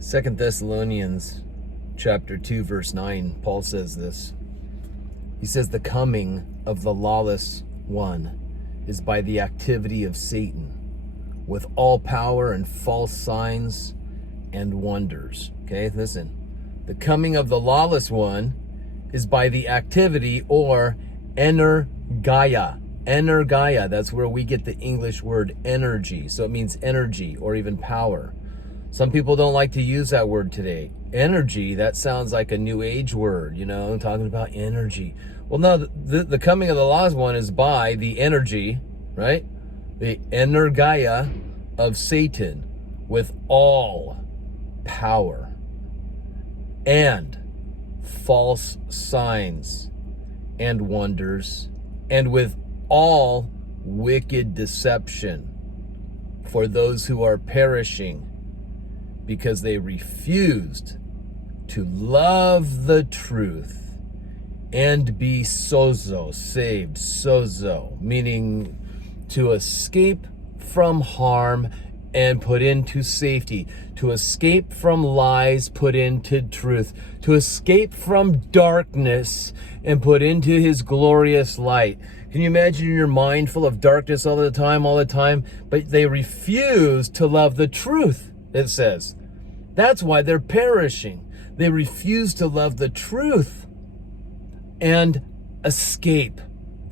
2 Thessalonians chapter 2, verse 9, Paul says this. He says, the coming of the lawless one is by the activity of Satan, with all power and false signs and wonders. Okay, listen. The coming of the lawless one is by the activity or energia. Energia, that's where we get the English word energy. So it means energy or even power. Some people don't like to use that word today. Energy, that sounds like a new age word, talking about energy. Well, no, the coming of the lawless one is by the energy, right? The energia of Satan with all power and false signs and wonders and with all wicked deception for those who are perishing because they refused to love the truth and be sozo, saved, sozo, meaning to escape from harm and put into safety, to escape from lies, put into truth, to escape from darkness and put into his glorious light. Can you imagine your mind full of darkness all the time, but they refuse to love the truth, it says. That's why they're perishing. They refuse to love the truth and escape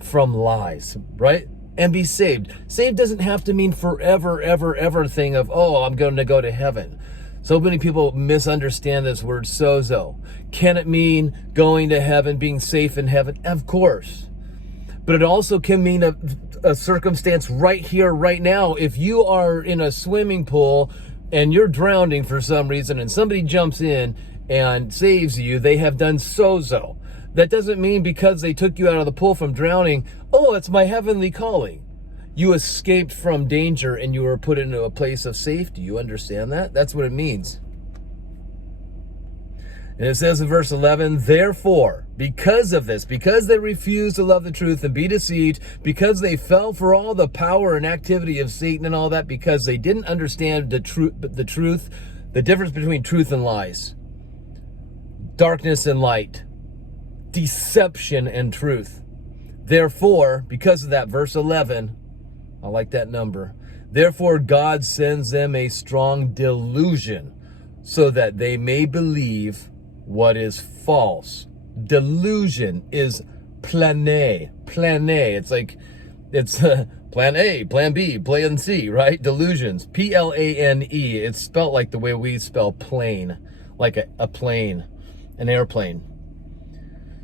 from lies, right? And be saved. Saved doesn't have to mean forever, ever thing of, I'm going to go to heaven. So many people misunderstand this word sozo. Can it mean going to heaven, being safe in heaven? Of course. But it also can mean a circumstance right here, right now. If you are in a swimming pool and you're drowning for some reason and somebody jumps in and saves you, they have done sozo. That doesn't mean because they took you out of the pool from drowning, it's my heavenly calling. You escaped from danger and you were put into a place of safety. You understand that? That's what it means. And it says in verse 11, therefore, because of this, because they refused to love the truth and be deceived, because they fell for all the power and activity of Satan and all that, because they didn't understand the truth, the difference between truth and lies, darkness and light, deception and truth. Therefore, because of that, verse 11, I like that number. Therefore, God sends them a strong delusion so that they may believe what is false. Delusion is plane. It's like, it's plan A, plan B, plan C, right? Delusions, Plane. It's spelled like the way we spell plane, like a plane, an airplane.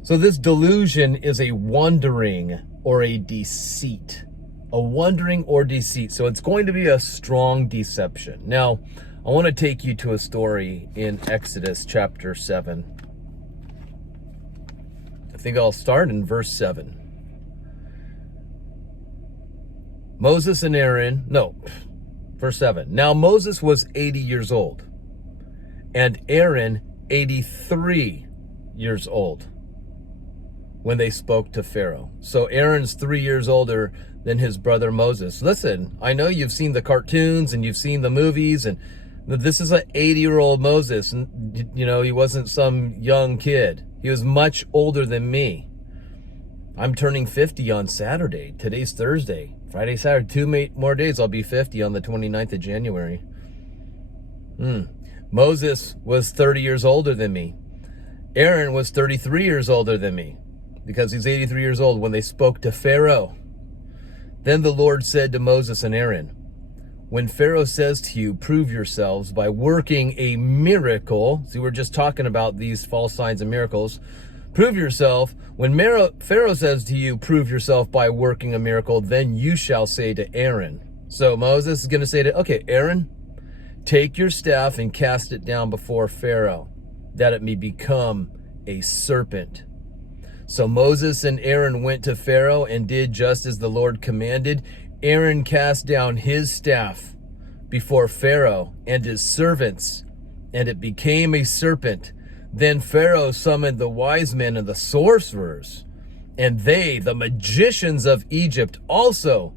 So this delusion is a wandering or a deceit. A wandering or deceit. So it's going to be a strong deception. Now, I want to take you to a story in Exodus chapter 7. I think I'll start in verse 7. Verse 7. Now Moses was 80 years old, and Aaron 83 years old when they spoke to Pharaoh. So Aaron's 3 years older than his brother Moses. Listen, I know you've seen the cartoons and you've seen the movies, and this is an 80-year-old Moses. And, he wasn't some young kid. He was much older than me. I'm turning 50 on Saturday. Today's Thursday. Friday, Saturday, 2 more days, I'll be 50 on the 29th of January. Moses was 30 years older than me. Aaron was 33 years older than me, because he's 83 years old when they spoke to Pharaoh. Then the Lord said to Moses and Aaron, when Pharaoh says to you, prove yourselves by working a miracle. See, we're just talking about these false signs and miracles. Prove yourself. When Pharaoh says to you, prove yourself by working a miracle, then you shall say to Aaron. So Moses is going to say to, Aaron, take your staff and cast it down before Pharaoh, that it may become a serpent. So Moses and Aaron went to Pharaoh and did just as the Lord commanded. Aaron cast down his staff before Pharaoh and his servants, and it became a serpent. Then Pharaoh summoned the wise men and the sorcerers, and they, the magicians of Egypt, also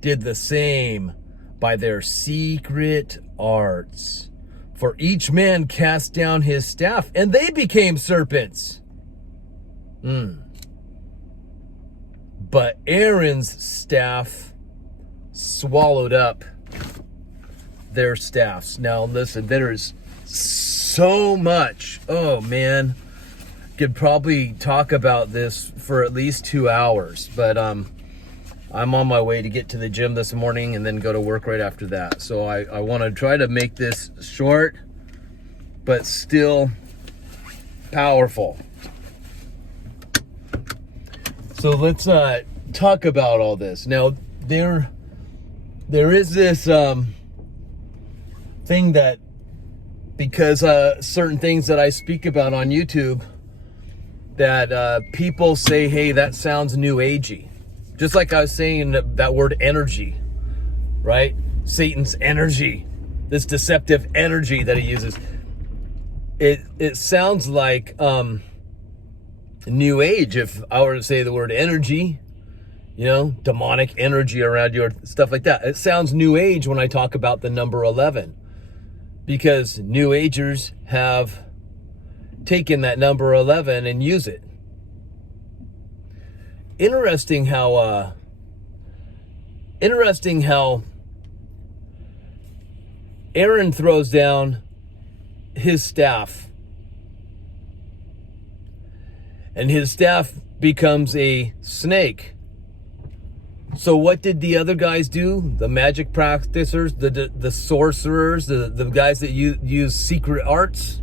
did the same by their secret arts. For each man cast down his staff, and they became serpents. But Aaron's staff swallowed up their staffs. Now listen, there's so much. Oh man, could probably talk about this for at least 2 hours, but I'm on my way to get to the gym this morning and then go to work right after that. So I want to try to make this short, but still powerful. So let's talk about all this. Now, there is this thing that, because certain things that I speak about on YouTube, that people say, hey, that sounds new agey. Just like I was saying that word energy, right? Satan's energy, this deceptive energy that he uses. It sounds like new age. If I were to say the word energy, demonic energy around you or stuff like that. It sounds new age when I talk about the number 11, because new agers have taken that number 11 and use it. Interesting how Aaron throws down his staff, and his staff becomes a snake. So what did the other guys do? The magic practitioners, the sorcerers, the guys that use secret arts.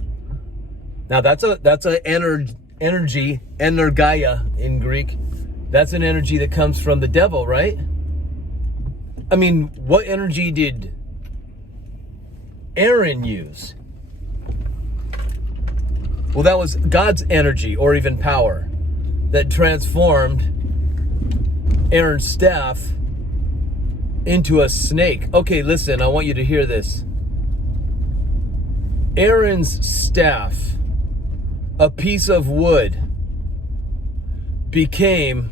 Now that's a energy, energeia in Greek. That's an energy that comes from the devil, right? I mean, what energy did Aaron use? Well, that was God's energy, or even power, that transformed Aaron's staff into a snake. Okay, listen, I want you to hear this. Aaron's staff, a piece of wood, became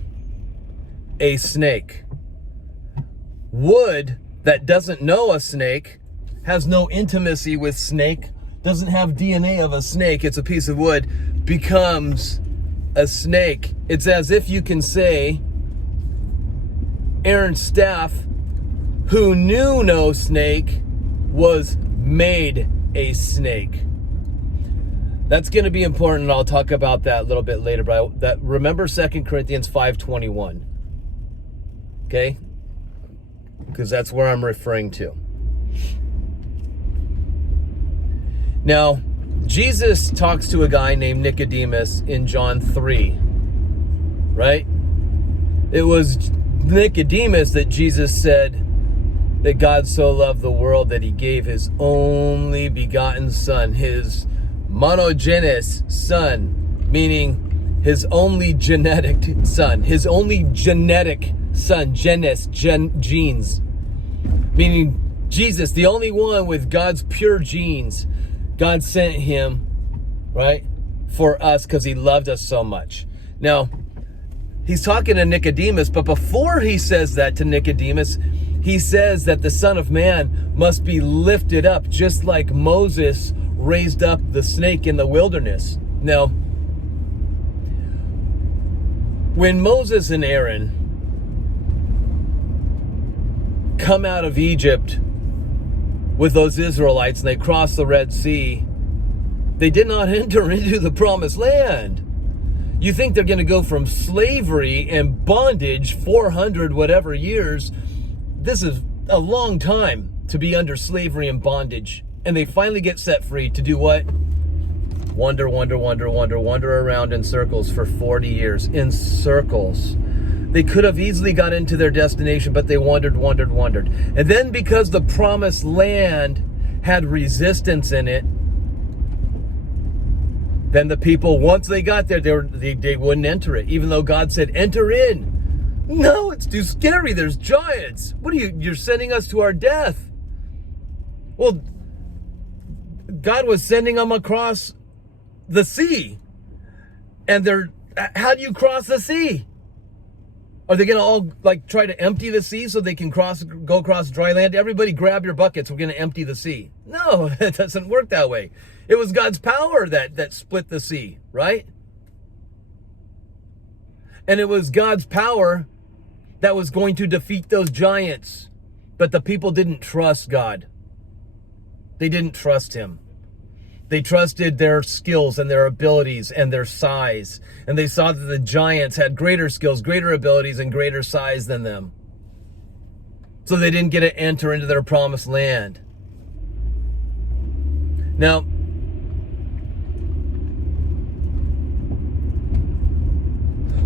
a snake. Wood that doesn't know a snake, has no intimacy with snake, doesn't have DNA of a snake, it's a piece of wood, becomes a snake. It's as if you can say Aaron's staff, who knew no snake, was made a snake. That's going to be important. I'll talk about that a little bit later. But remember 2 Corinthians 5:21. Okay? Because that's where I'm referring to. Now, Jesus talks to a guy named Nicodemus in John 3. Right? It was Nicodemus that Jesus said that God so loved the world that he gave his only begotten son, his monogenes son, meaning his only genetic son, genes, meaning Jesus, the only one with God's pure genes. God sent him, right, for us because he loved us so much. Now, he's talking to Nicodemus, but before he says that to Nicodemus, he says that the Son of Man must be lifted up, just like Moses raised up the snake in the wilderness. Now, when Moses and Aaron come out of Egypt with those Israelites and they cross the Red Sea, they did not enter into the promised land. You think they're going to go from slavery and bondage 400 whatever years? This is a long time to be under slavery and bondage. And they finally get set free to do what? Wander around in circles for 40 years. In circles. They could have easily got into their destination, but they wandered. And then because the promised land had resistance in it, then the people, once they got there, they wouldn't enter it. Even though God said, enter in. No, it's too scary. There's giants. What are you're sending us to our death. Well, God was sending them across the sea. And how do you cross the sea? Are they going to all like try to empty the sea so they can go across dry land? Everybody grab your buckets. We're going to empty the sea. No, it doesn't work that way. It was God's power that split the sea, right? And it was God's power that was going to defeat those giants. But the people didn't trust God. They didn't trust him. They trusted their skills and their abilities and their size. And they saw that the giants had greater skills, greater abilities, and greater size than them. So they didn't get to enter into their promised land. Now,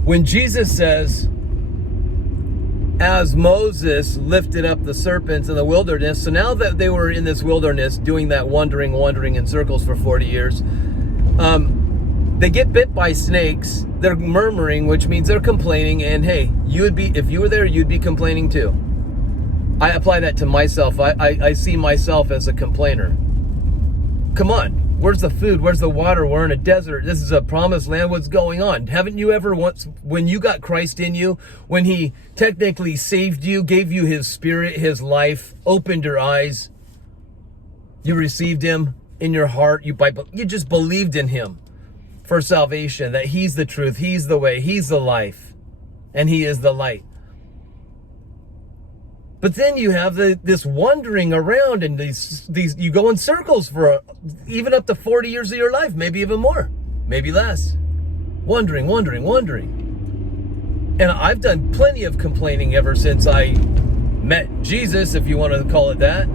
when Jesus says, as Moses lifted up the serpents in the wilderness, so now that they were in this wilderness doing that wandering in circles for 40 years, they get bit by snakes. They're murmuring, which means they're complaining. And hey, if you were there, you'd be complaining too. I apply that to myself. I see myself as a complainer. Come on. Where's the food? Where's the water? We're in a desert. This is a promised land. What's going on? Haven't you ever once, when you got Christ in you, when he technically saved you, gave you his spirit, his life, opened your eyes, you received him in your heart, you just believed in him for salvation, that he's the truth, he's the way, he's the life, and he is the light. But then you have this wandering around, and these you go in circles for even up to 40 years of your life, maybe even more, maybe less. Wandering. And I've done plenty of complaining ever since I met Jesus, if you want to call it that.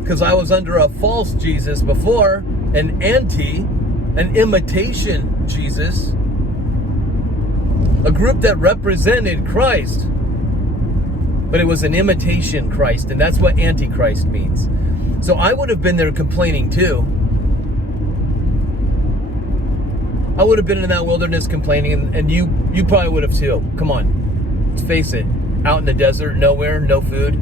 Because I was under a false Jesus before, an imitation Jesus. A group that represented Christ. But it was an imitation Christ, and that's what Antichrist means. So I would have been there complaining too. I would have been in that wilderness complaining, and you probably would have too. Come on, let's face it. Out in the desert, nowhere, no food,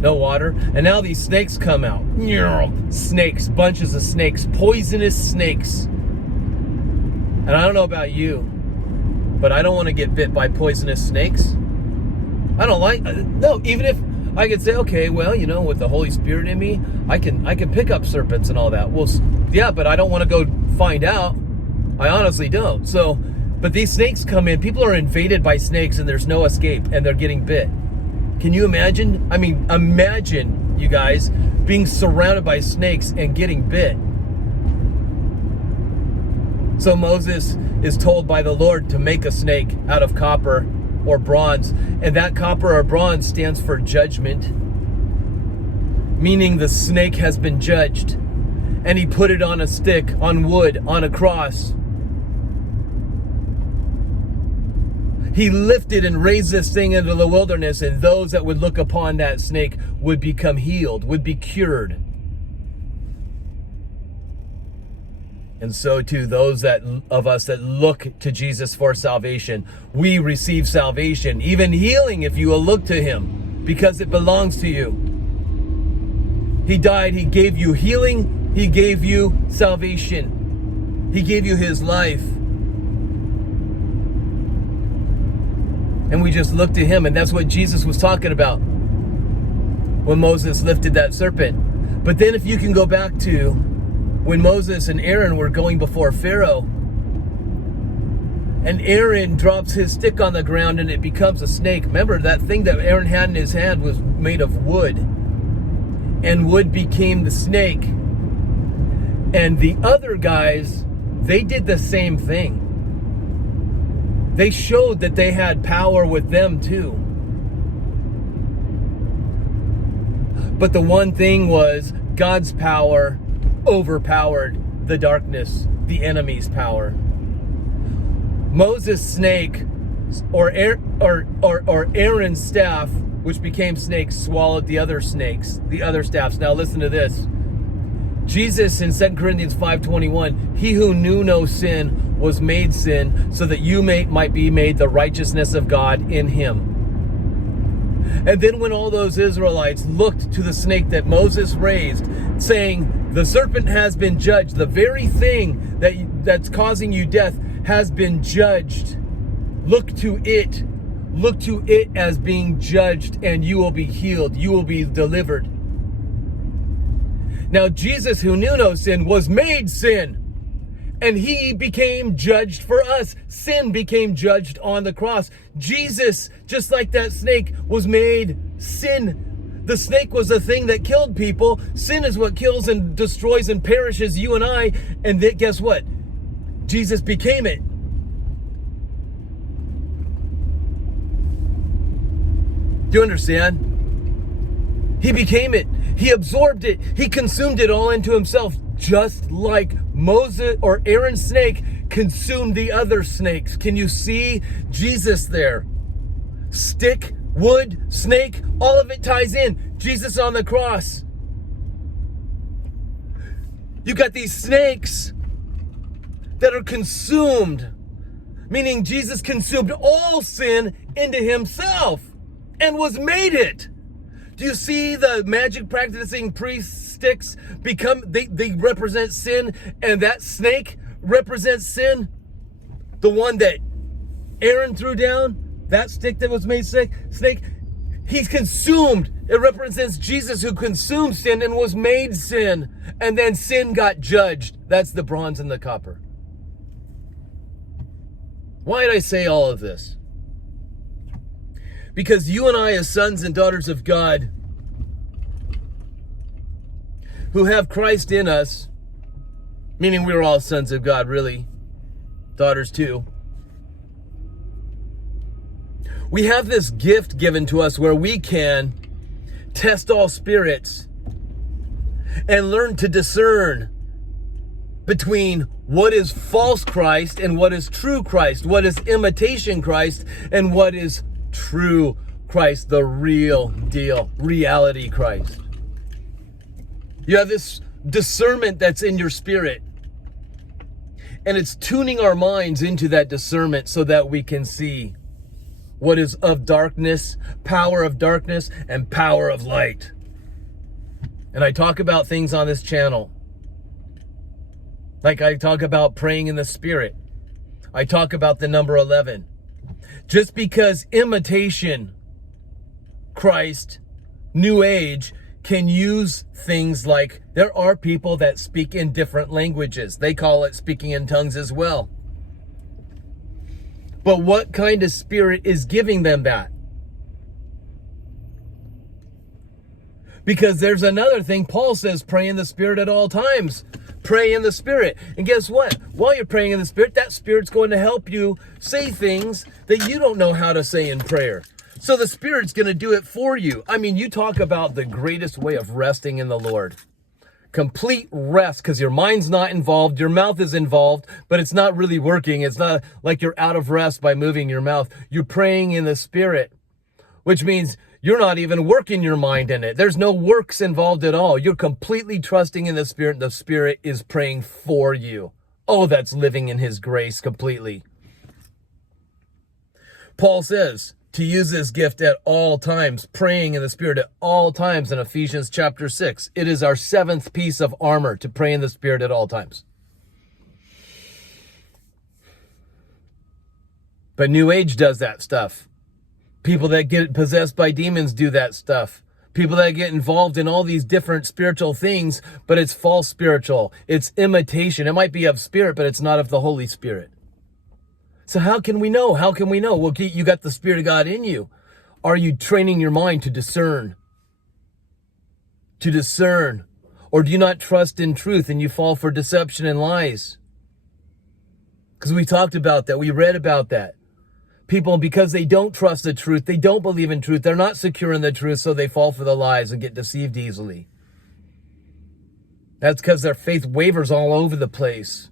no water. And now these snakes come out. Snakes, bunches of snakes, poisonous snakes. And I don't know about you, but I don't want to get bit by poisonous snakes. I don't even if I could say, okay, well, with the Holy Spirit in me, I can pick up serpents and all that. Well, yeah, but I don't want to go find out. I honestly don't. So, but these snakes come in. People are invaded by snakes and there's no escape and they're getting bit. Can you imagine? I mean, imagine, you guys, being surrounded by snakes and getting bit. So Moses is told by the Lord to make a snake out of copper or bronze, and that copper or bronze stands for judgment, meaning the snake has been judged, and he put it on a stick, on wood, on a cross. He lifted and raised this thing into the wilderness, and those that would look upon that snake would become healed, would be cured. And so too, those of us that look to Jesus for salvation, we receive salvation, even healing if you will look to him, because it belongs to you. He died, he gave you healing, he gave you salvation, he gave you his life. And we just look to him, and that's what Jesus was talking about when Moses lifted that serpent. But then if you can go back to when Moses and Aaron were going before Pharaoh, and Aaron drops his stick on the ground and it becomes a snake. Remember, that thing that Aaron had in his hand was made of wood, and wood became the snake. And the other guys, they did the same thing. They showed that they had power with them too. But the one thing was, God's power overpowered the darkness, the enemy's power. Moses' snake, or Aaron's staff, which became snakes, swallowed the other snakes, the other staffs. Now listen to this. Jesus in 2 Corinthians 5:21, he who knew no sin was made sin, so that you might be made the righteousness of God in him. And then when all those Israelites looked to the snake that Moses raised, saying, the serpent has been judged, the very thing that's causing you death has been judged. Look to it. look to it as being judged, and you will be healed. You will be delivered. Now, Jesus, who knew no sin, was made sin. And he became judged for us. Sin became judged on the cross. Jesus, just like that snake, was made sin. The snake was the thing that killed people. Sin is what kills and destroys and perishes you and I. And then guess what? Jesus became it. Do you understand? He became it. He absorbed it. He consumed it all into himself, just like Moses or Aaron's snake consumed the other snakes. Can you see Jesus there? Stick, wood, snake, all of it ties in. Jesus on the cross. You got these snakes that are consumed, meaning Jesus consumed all sin into himself and was made it. Do you see the magic practicing priest sticks they represent sin, and that snake represents sin? The one that Aaron threw down, that stick that was made snake, he's consumed. It represents Jesus, who consumed sin and was made sin. And then sin got judged. That's the bronze and the copper. Why did I say all of this? Because you and I, as sons and daughters of God, who have Christ in us, meaning we're all sons of God, really, daughters too, we have this gift given to us where we can test all spirits and learn to discern between what is false Christ and what is true Christ, what is imitation Christ and what is true Christ, the real deal, reality Christ. You have this discernment that's in your spirit, and it's tuning our minds into that discernment so that we can see what is of darkness, power of darkness, and power of light. And I talk about things on this channel. Like I talk about praying in the Spirit. I talk about the number 11. Just because imitation Christ, New Age, can use things like, there are people that speak in different languages. They call it speaking in tongues as well. But what kind of spirit is giving them that? Because there's another thing. Paul says, pray in the Spirit at all times. Pray in the Spirit. And guess what? While you're praying in the Spirit, that Spirit's going to help you say things that you don't know how to say in prayer. So the Spirit's going to do it for you. I mean, you talk about the greatest way of resting in the Lord. Complete rest, because your mind's not involved, your mouth is involved, but it's not really working. It's not like you're out of rest by moving your mouth. You're praying in the Spirit, which means you're not even working your mind in it. There's no works involved at all. You're completely trusting in the Spirit, and the Spirit is praying for you. Oh, that's living in His grace completely. Paul says to use this gift at all times, praying in the Spirit at all times in Ephesians chapter 6. It is our 7th piece of armor to pray in the Spirit at all times. But New Age does that stuff. People that get possessed by demons do that stuff. People that get involved in all these different spiritual things, but it's false spiritual. It's imitation. It might be of Spirit, but it's not of the Holy Spirit. So how can we know? How can we know? Well, you got the Spirit of God in you. Are you training your mind to discern? To discern. Or do you not trust in truth and you fall for deception and lies? Because we talked about that. We read about that. People, because they don't trust the truth, they don't believe in truth, they're not secure in the truth, so they fall for the lies and get deceived easily. That's because their faith wavers all over the place.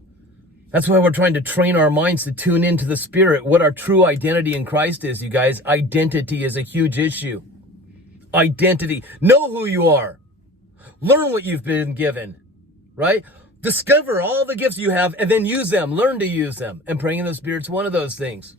That's why we're trying to train our minds to tune into the Spirit. What our true identity in Christ is, you guys. Identity is a huge issue. Identity. Know who you are. Learn what you've been given, right? Discover all the gifts you have and then use them. Learn to use them. And praying in the Spirit's one of those things.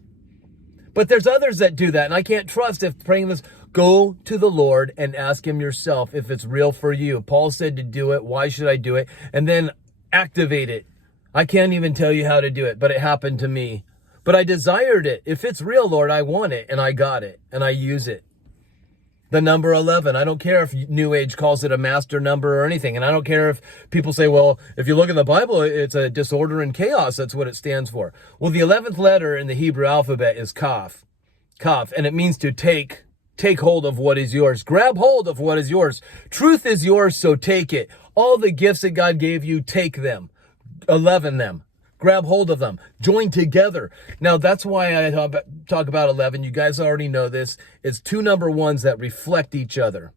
But there's others that do that, and I can't trust if praying this. Go to the Lord and ask Him yourself if it's real for you. Paul said to do it. Why should I do it? And then activate it. I can't even tell you how to do it, but it happened to me. But I desired it. If it's real, Lord, I want it, and I got it, and I use it. The number 11, I don't care if New Age calls it a master number or anything. And I don't care if people say, well, if you look in the Bible, it's a disorder and chaos. That's what it stands for. Well, the 11th letter in the Hebrew alphabet is Kaf. Kaf, and it means to take hold of what is yours. Grab hold of what is yours. Truth is yours, so take it. All the gifts that God gave you, take them. 11 them. Grab hold of them. Join together. Now, that's why I talk about 11. You guys already know this. It's two number ones that reflect each other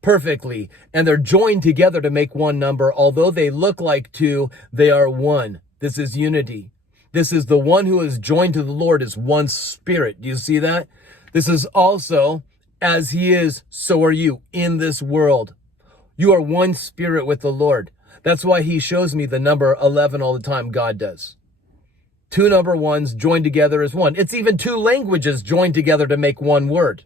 perfectly. And they're joined together to make one number. Although they look like two, they are one. This is unity. This is the one who is joined to the Lord is one spirit. Do you see that? This is also, as he is, so are you in this world. You are one spirit with the Lord. That's why he shows me the number 11 all the time. God does. Two number ones joined together as one. It's even two languages joined together to make one word.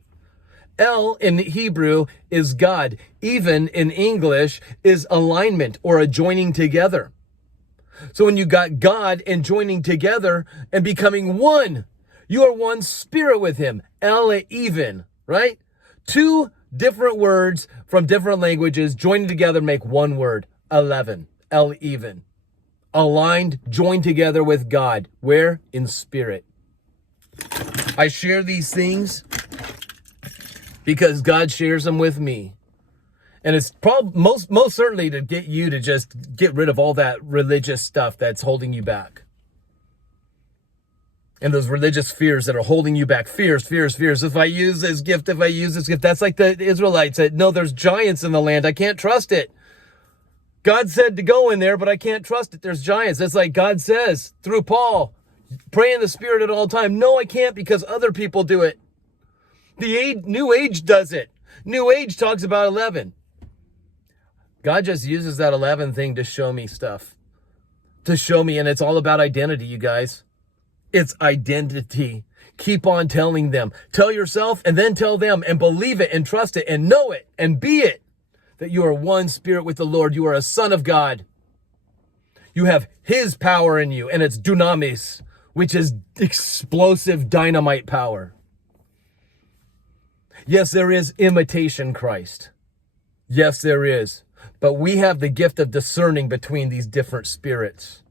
El in Hebrew is God. Even in English is alignment or a joining together. So when you got God and joining together and becoming one, you are one spirit with him. El even, right? Two different words from different languages joined together make one word. 11, El even. Aligned, joined together with God. Where? In spirit. I share these things because God shares them with me. And it's probably most certainly to get you to just get rid of all that religious stuff that's holding you back. And those religious fears that are holding you back. Fears. If I use this gift, that's like the Israelites said, no, there's giants in the land. I can't trust it. God said to go in there, but I can't trust it. There's giants. It's like God says through Paul, pray in the Spirit at all time. No, I can't because other people do it. The New Age does it. New Age talks about 11. God just uses that 11 thing to show me stuff. To show me, and it's all about identity, you guys. It's identity. Keep on telling them. Tell yourself and then tell them and believe it and trust it and know it and be it. That you are one spirit with the Lord. You are a son of God. You have his power in you, and it's dunamis, which is explosive dynamite power. Yes, there is imitation Christ. Yes, there is. But we have the gift of discerning between these different spirits.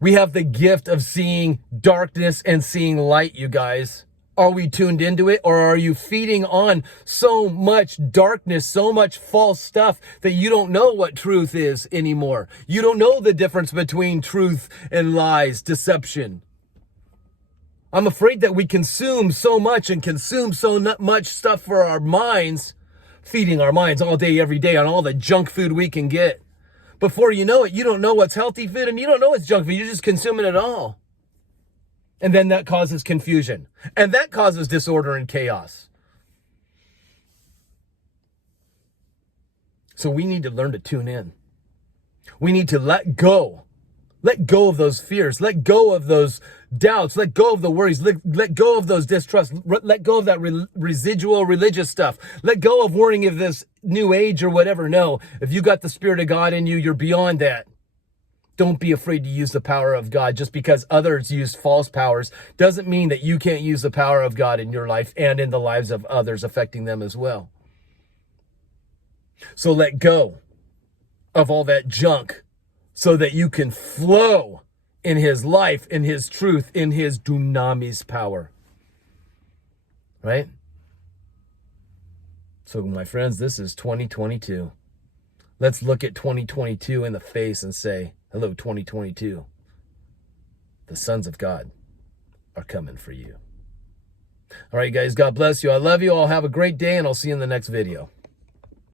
We have the gift of seeing darkness and seeing light, you guys. Are we tuned into it, or are you feeding on so much darkness, so much false stuff that you don't know what truth is anymore? You don't know the difference between truth and lies, deception. I'm afraid that we consume so much and consume so much stuff for our minds, feeding our minds all day, every day on all the junk food we can get. Before you know it, you don't know what's healthy food and you don't know what's junk food. You're just consuming it all. And then that causes confusion. And that causes disorder and chaos. So we need to learn to tune in. We need to let go. Let go of those fears. Let go of those doubts. Let go of the worries. Let go of those distrusts. Let go of that residual religious stuff. Let go of worrying if this new age or whatever. No, if you got the Spirit of God in you, you're beyond that. Don't be afraid to use the power of God. Just because others use false powers doesn't mean that you can't use the power of God in your life and in the lives of others, affecting them as well. So let go of all that junk so that you can flow in his life, in his truth, in his dunamis power. Right? So my friends, this is 2022. Let's look at 2022 in the face and say, hello, 2022. The sons of God are coming for you. All right, guys, God bless you. I love you all. Have a great day, and I'll see you in the next video.